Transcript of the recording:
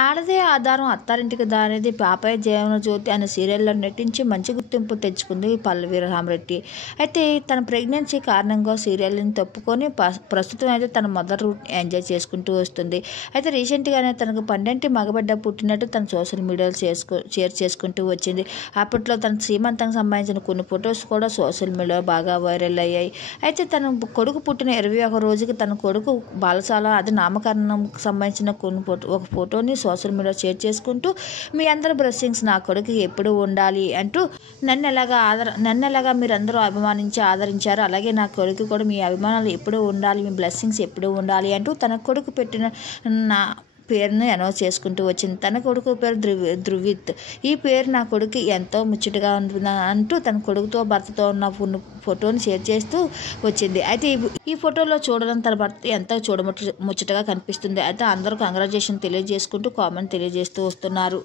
ఆడదే ఆధారం అత్తారింటికి దారేది పాపయ్య జీవనజ్యోతి అనే సీరియల్లో నటించి మంచి గుర్తింపు తెచ్చుకుంది పల్లవి రామరెడ్డి. అయితే తన ప్రెగ్నెన్సీ కారణంగా సీరియల్ని తప్పుకొని ప్రస్తుతం అయితే తన మదర్ రూట్ ఎంజాయ్ చేసుకుంటూ వస్తుంది. అయితే రీసెంట్గానే తనకు పండంటి మగబిడ్డ పుట్టినట్టు తన సోషల్ మీడియాలో షేర్ చేసుకుంటూ వచ్చింది. అప్పట్లో తన సీమంతానికి సంబంధించిన కొన్ని ఫొటోస్ కూడా సోషల్ మీడియాలో బాగా వైరల్ అయ్యాయి. అయితే తన కొడుకు పుట్టిన 21 రోజుకి తన కొడుకు బాలసాల అది నామకరణంకి సంబంధించిన ఒక ఫోటోని సోషల్ మీడియా షేర్ చేసుకుంటూ మీ అందరి బ్లెస్సింగ్స్ నా కొడుకు ఎప్పుడు ఉండాలి అంటూ నన్ను ఎలాగా మీరందరూ అభిమానించి ఆదరించారు, అలాగే నా కొడుకు కూడా మీ అభిమానాలు ఎప్పుడూ ఉండాలి, మీ బ్లెస్సింగ్స్ ఎప్పుడూ ఉండాలి అంటూ తన కొడుకు పెట్టిన నా పేరుని అనౌన్స్ చేసుకుంటూ వచ్చింది. తన కొడుకు పేరు ధృవిత్. ఈ పేరు నా కొడుకు ఎంతో ముచ్చటగా ఉంటుంది అంటూ తన కొడుకుతో భర్తతో ఉన్న ఫోటోని షేర్ చేస్తూ వచ్చింది. అయితే ఈ ఫోటోలో చూడడం తన భర్త ఎంతో ముచ్చటగా కనిపిస్తుంది. అయితే అందరూ కంగ్రాచులేషన్ తెలియజేసుకుంటూ కామెంట్ తెలియజేస్తూ వస్తున్నారు.